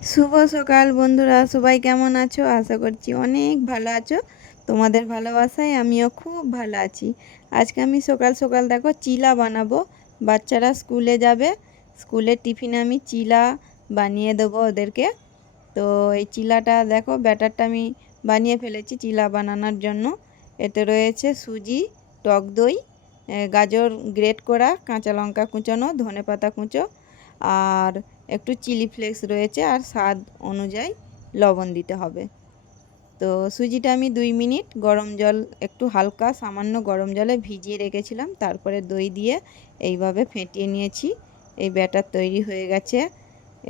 শুভ সকাল বন্ধুরা, সবাই কেমন আছো? আশা করছি অনেক ভালো আছো। তোমাদের ভালোবাসায় আমিও খুব ভালো আছি। আজকে আমি সকাল সকাল দেখো চিলা বানাবো। বাচ্চারা স্কুলে যাবে, স্কুলের টিফিনে আমি চিলা বানিয়ে দেবো ওদেরকে। তো এই চিলাটা দেখো, ব্যাটারটা আমি বানিয়ে ফেলেছি চিলা বানানোর জন্য। এতে রয়েছে সুজি, টক দই, গাজর গ্রেট করা, কাঁচা লঙ্কা কুচোনো, ধনেপাতা কুচো, আর একটু চিলি ফ্লেক্স রয়েছে, আর স্বাদ অনুযায়ী লবণ দিতে হবে। তো সুজিটা আমি 2 মিনিট গরম জল, একটু হালকা সামান্য গরম জলে ভিজিয়ে রেখেছিলাম, তারপরে দই দিয়ে এইভাবে ফেটিয়ে নিয়েছি। এই ব্যাটার তৈরি হয়ে গেছে।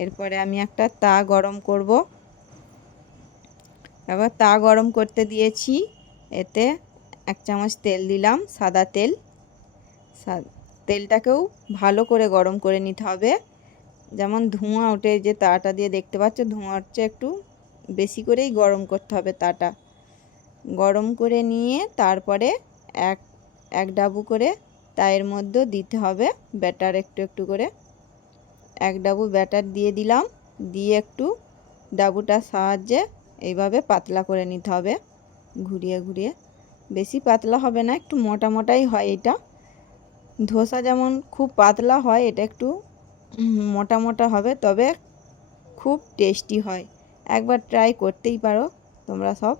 এরপরে আমি একটা তা গরম করব। এবার তা গরম করতে দিয়েছি, এতে 1 চামচ তেল দিলাম, সাদা তেল। তেলটাকেও ভালো করে গরম করে নিতে হবে, যেমন ধোঁয়া ওঠে। যে তাটা দিয়ে দেখতে পাচ্ছ ধোঁয়া হচ্ছে, একটু বেশি করেই গরম করতে হবে তাটা। গরম করে নিয়ে তারপরে এক এক ডাবু করে তায়ের মধ্যে দিতে হবে ব্যাটার, একটু একটু করে 1 ডাবু ব্যাটার দিয়ে দিলাম। দিয়ে একটু ডাবুটার সাহায্যে এইভাবে পাতলা করে নিতে হবে, ঘুরিয়ে ঘুরিয়ে। বেশি পাতলা হবে না, একটু মোটা মোটাই হয় এটা। ধোসা যেমন খুব পাতলা হয়, এটা একটু মোটা মোটা হবে, তবে খুব টেস্টি হয়। একবার ট্রাই করতেই পারো তোমরা সব,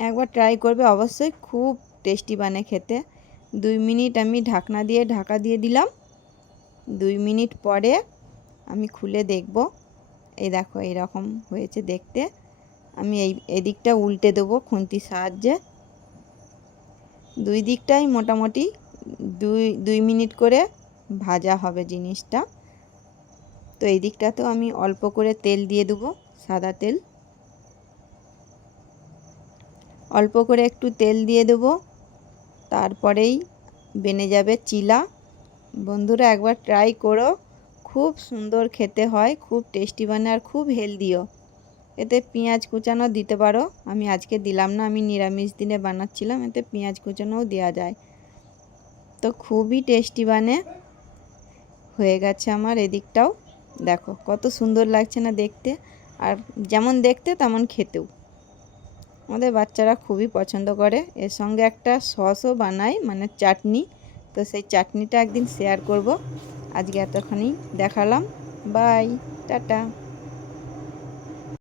একবার ট্রাই করবে অবশ্যই, খুব টেস্টি বানে খেতে। 2 মিনিট আমি ঢাকনা দিয়ে ঢাকা দিয়ে দিলাম। 2 মিনিট পরে আমি খুলে দেখব। এই দেখো এইরকম হয়েছে দেখতে। আমি এদিকটা উল্টে দেবো খুন্তির সাহায্যে। 2 দিকটাই মোটামুটি 2 মিনিট করে ভাজা হবে জিনিসটা। তো এই দিকটাতেও আমি অল্প করে তেল দিয়ে দেবো, সাদা তেল। অল্প করে একটু তেল দিয়ে দেবো, তারপরেই বেনে যাবে চিলা। বন্ধুরা একবার ট্রাই করো, খুব সুন্দর খেতে হয়, খুব টেস্টি বানে, আর খুব হেলদিও। এতে পেঁয়াজ কুচানো দিতে পারো, আমি আজকে দিলাম না, আমি নিরামিষ দিনে বানাচ্ছিলাম, এতে পেঁয়াজ কুচানোও দেওয়া যায়। তো খুবই টেস্টি বানে। হয়ে গেছে আমার এদিকটাও, দেখো কত সুন্দর লাগছে না দেখতে, আর যেমন দেখতে তেমন খেতেও। আমাদের বাচ্চারা খুবই পছন্দ করে। এর সঙ্গে একটা সসও বানাই, মানে চাটনি। তো সেই চাটনিটা একদিন শেয়ার করব। আজকে এতখানি দেখালাম। Bye, tata.